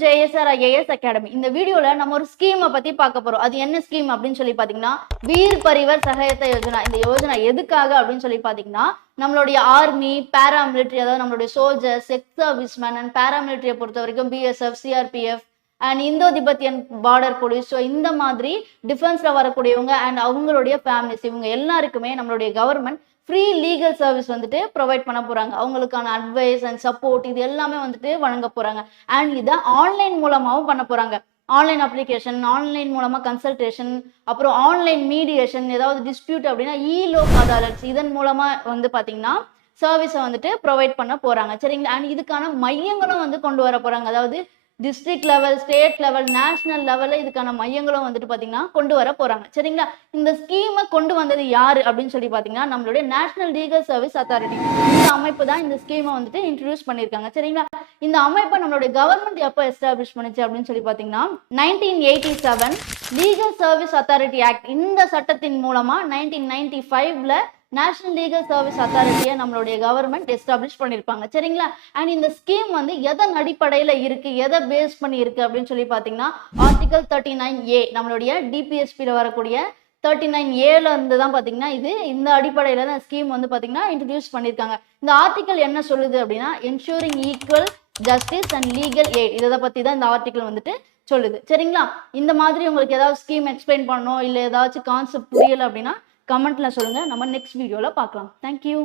JSR IAS Academy. இந்த வீடியோல நம்ம ஒரு ஸ்கீமை பத்தி பார்க்க போறோம். அது என்ன ஸ்கீம் அப்படின்னு சொல்லி பாத்தீங்கன்னா வீர் பரிவர் சகாயத்த யோஜனா. இந்த யோஜனா எதுக்காக அப்படின்னு சொல்லி பாத்தீங்கன்னா நம்மளுடைய ஆர்மி, பாராமிலிட்டரி, அதாவது நம்மளுடைய சோல்ஜர்ஸ், எக்ஸ் சர்வீஸ்மேன் அண்ட் பாராமிலிட்டரியை பொறுத்த வரைக்கும் BSF, CRPF and Indo Tibetan border police. So இந்த மாதிரி டிஃபென்ஸ்ல வரக்கூடியவங்க அண்ட் அவங்களுடைய ஃபேமிலிஸ், இவங்க எல்லாருக்குமே நம்மளுடைய கவர்மெண்ட் ஃப்ரீ லீகல் சர்வீஸ் வந்துட்டு ப்ரொவைட் பண்ண போறாங்க. அவங்களுக்கான அட்வைஸ் அண்ட் சப்போர்ட் இது எல்லாமே வந்துட்டு வழங்க போறாங்க. அண்ட் இதை ஆன்லைன் மூலமாகவும் பண்ண போறாங்க. ஆன்லைன் அப்ளிகேஷன், ஆன்லைன் மூலமா கன்சல்டேஷன், அப்புறம் ஆன்லைன் மீடியேஷன், ஏதாவது டிஸ்பியூட் அப்படின்னா லோக் அதாலட்ஸ், இதன் மூலமா வந்து பாத்தீங்கன்னா சர்வீஸை வந்துட்டு ப்ரொவைட் பண்ண போறாங்க. சரிங்களா? அண்ட் இதுக்கான மையங்களும் வந்து கொண்டு வர போறாங்க. அதாவது district level, state level, national லெவல்ல இதுக்கான மையங்களும் வந்துட்டு பாத்தீங்கன்னா கொண்டு வர போறாங்க. சரிங்களா? இந்த ஸ்கீமை கொண்டு வந்தது யாரு அப்படின்னு சொல்லி பாத்தீங்கன்னா நம்மளுடைய நேஷனல் லீகல் சர்வீஸ் அத்தாரிட்டி. இந்த அமைப்பு தான் இந்த ஸ்கீமை வந்துட்டு இன்ட்ரடியூஸ் பண்ணிருக்காங்க. சரிங்களா? இந்த அமைப்பை நம்மளுடைய கவர்மெண்ட் எப்போ எஸ்டாப்ளிஷ் பண்ணுச்சு அப்படின்னு சொல்லி பாத்தீங்கன்னா 1987 லீகல் சர்வீஸ் அத்தாரிட்டி ஆக்ட், இந்த சட்டத்தின் மூலமா 1995ல நேஷனல் லீகல் சர்வீஸ் அத்தாரிட்டியை நம்மளுடைய கவர்மெண்ட் எஸ்டாப்ளிஷ் பண்ணியிருப்பாங்க. சரிங்களா? அண்ட் இந்த ஸ்கீம் வந்து எதன் அடிப்படையில் இருக்கு, எதை பேஸ் பண்ணி இருக்கு அப்படின்னு சொல்லி பார்த்தீங்கன்னா ஆர்டிகல் 39A, நம்மளுடைய டிபிஎஸ்பியில் வரக்கூடிய 39Aல இருந்து தான் பார்த்தீங்கன்னா இந்த அடிப்படையில் தான் ஸ்கீம் வந்து பார்த்தீங்கன்னா இன்ட்ரடியூஸ் பண்ணியிருக்காங்க. இந்த ஆர்டிகல் என்ன சொல்லுது அப்படின்னா ensuring equal justice and legal eight, இதை பற்றி தான் இந்த ஆர்டிகல் வந்துட்டு சொல்லுது. சரிங்களா? இந்த மாதிரி உங்களுக்கு ஏதாவது ஸ்கீம் எக்ஸ்பிளைன் பண்ணணும் இல்லை ஏதாச்சும் கான்செப்ட் புரியலை அப்படின்னா கமெண்ட்ல சொல்லுங்க. நம்ம நெக்ஸ்ட் வீடியோல பார்க்கலாம். தேங்க்யூ.